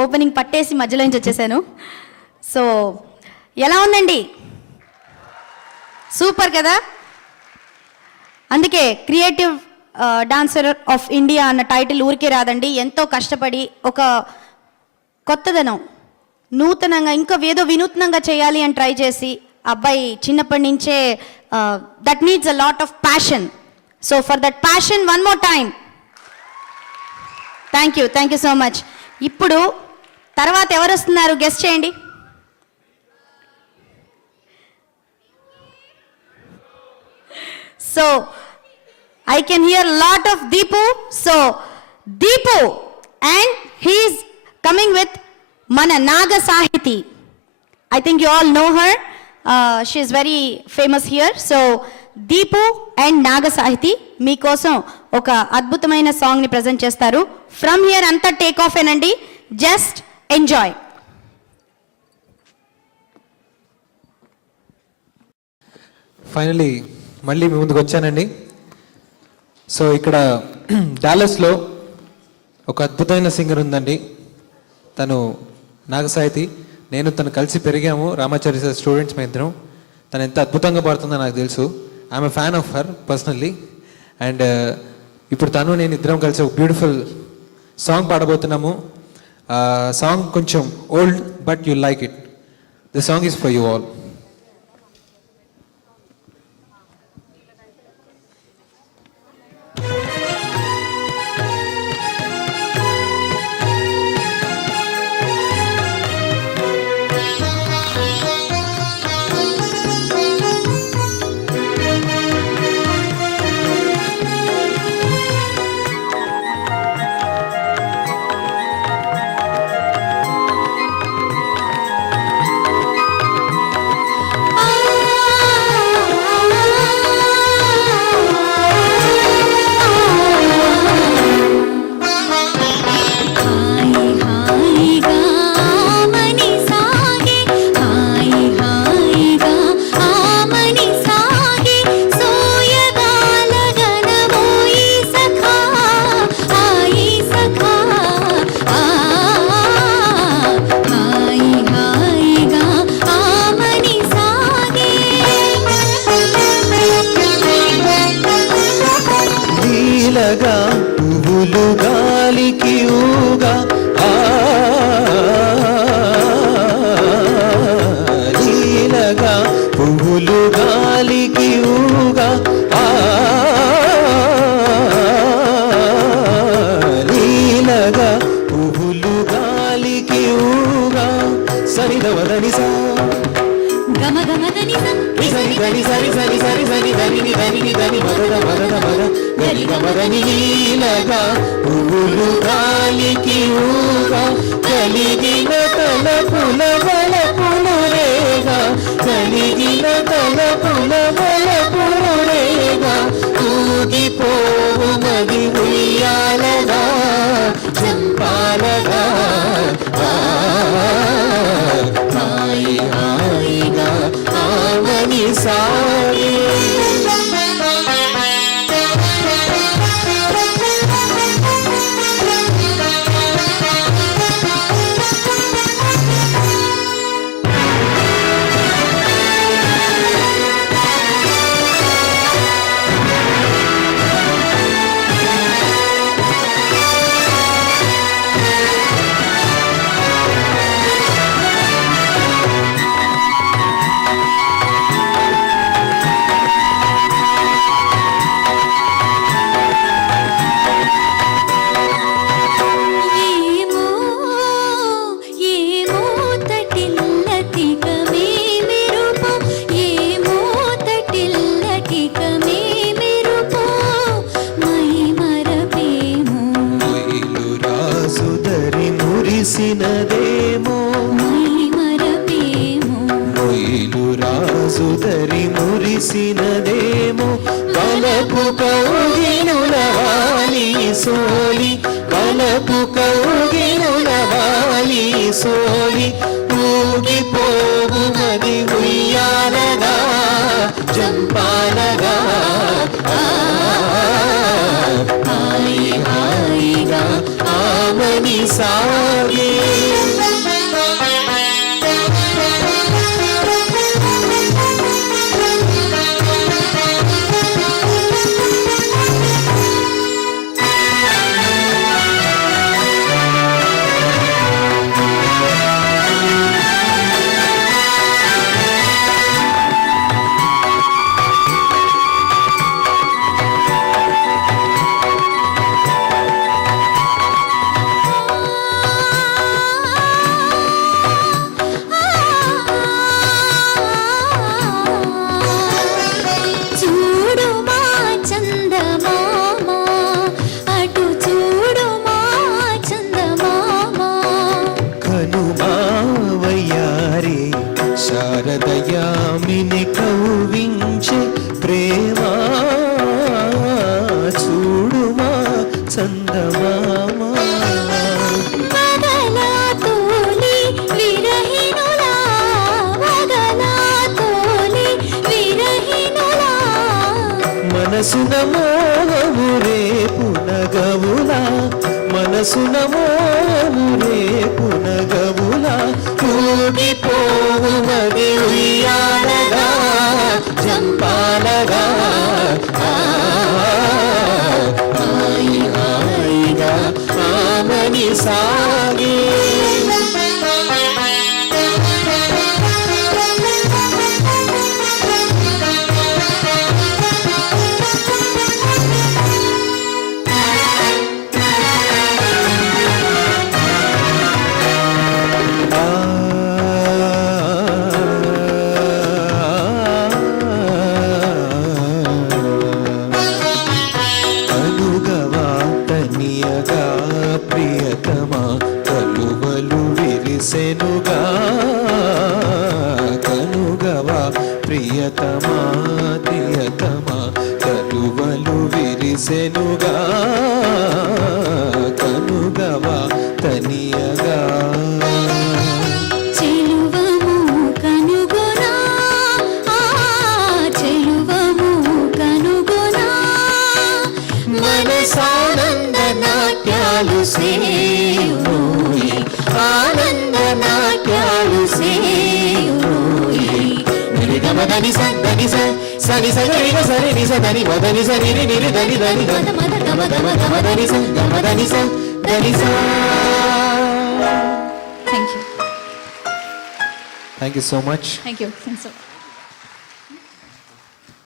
Opening పట్టేసి మధ్యలో నుంచి వచ్చేసాను. సో ఎలా ఉందండి? సూపర్ కదా. అందుకే క్రియేటివ్ డాన్సర్ ఆఫ్ ఇండియా అన్న టైటిల్ ఊరికే రాదండి. ఎంతో కష్టపడి ఒక కొత్తదనం, నూతనంగా ఇంకా ఏదో వినూత్నంగా చేయాలి అని ట్రై చేసి అబ్బాయి చిన్నప్పటి నుంచే that needs a lot of passion. So for that passion one more time thank you so much. ఇప్పుడు తర్వాత ఎవరు వస్తున్నారు గెస్ట్ చేయండి. So I can hear a lot of Deepu. So Deepu, and he is coming with Mana Naga Sahiti. I think you all know her. She is very famous here. So Deepu and Naga Sahiti మీ కోసం ఒక అద్భుతమైన song ని present చేస్తారు. From here అంతా take off ఏనండి. Just enjoy. Finally మళ్ళీ మీ ముందుకు వచ్చానండి. సో ఇక్కడ డాలస్లో ఒక అద్భుతమైన సింగర్ ఉందండి. తను నాగసాహితి. నేను తను కలిసి పెరిగాము, రామాచార్య స్టూడెంట్స్ మా ఇద్దరం. తను ఎంత అద్భుతంగా పాడుతుందో నాకు తెలుసు. I'm a fan of her personally. And ఇప్పుడు తను నేను ఇద్దరం కలిసి ఒక బ్యూటిఫుల్ సాంగ్ పాడబోతున్నాము. సాంగ్ కొంచెం old but you like it. The song is for you all. పువ్వులు గాలికి ఊగా లీలగా పువ్వులు గాలికి ఊగా లీలగా పువ్వులు గాలికి ఊగా సరిదవదని సా గమ గమదని సరి సరి సరి సరి సరి సరి దని దని దని మదద మదద మద గరి గమదని లీలగా పువ్వులు గాలికి ఊగా కలిగిన తలపుల వలపులు రేగా కలిగిన తలపుల వలపులు రేగా ఊగిపోవు మది ఉయ్యాలగా చంపాలగా హాయి హాయిగా ఆవని సాగే మురిసినదేమో మొయిలు రాజుదరి మురిసినదేమో వలపు కౌగినుల వాలి సోలి వలపు కౌగినుల వాలి సోలి ఊగిపోవు మది ఉయ్యాలగా జంపాలగా హాయి హాయిగా ఆమని సాగే చూడు మా చందమామ అటు చూడు మా చందమామ కనుమావయ్యారే శారదయామిని కౌవించే ప్రేమ చూడుమా చందమామ వగలా తోలి విరహినులా వగలా తోలి విరహినులా మనసున మోహము రేపు నగవులా మనసున మోహము రేపు నగవులా ఊగిపోవు మది ఉయ్యాలగా జంపాలగా హాయి హాయిగా ఆమని సాగే అనుగవా తనియగా ప్రియతమా కలువలు విరిసెనుగా కనుగవా ప్రియతమా ప్రియతమా కలువలు విరిసెనుగా కనుగవా తనియగా చెలువము కనుగొనా చెలువము కనుగొనా మనసానంద నాట్యాలు సేయోయి ఆనంద నాట్యాలు సేయోయి నిరిగమదని సని సని సని సరి నిస దని మదని సని నిరి దని దని మద మద గమ గమ గమ దని స గమదని స దని స Thank you. Thank you so much Thank you. Thanks so much.